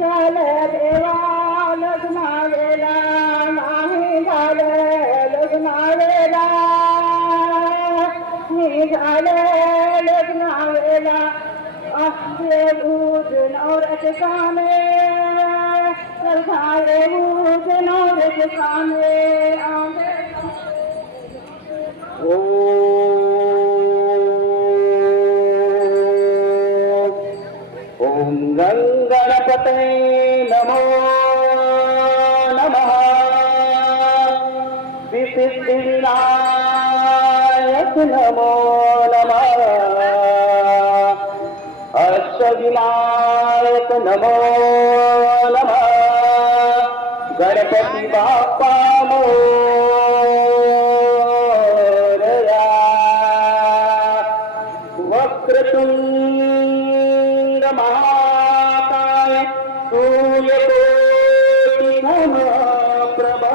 झालं देवा लग्नावेला नाही झालं लग्नावेला झालं लग्नावेला असले भूज नवऱ्याचे कामे झाले भूज नवऱ्याचे कामे ओम गणपतये नमो नमः विसिद्धिविनायक नमो नमः अष्टविनायक नमो नमः गणपती बाप्पा मोरया वक्रतुंड महाकाय सूर्यकोटि नमः प्रभा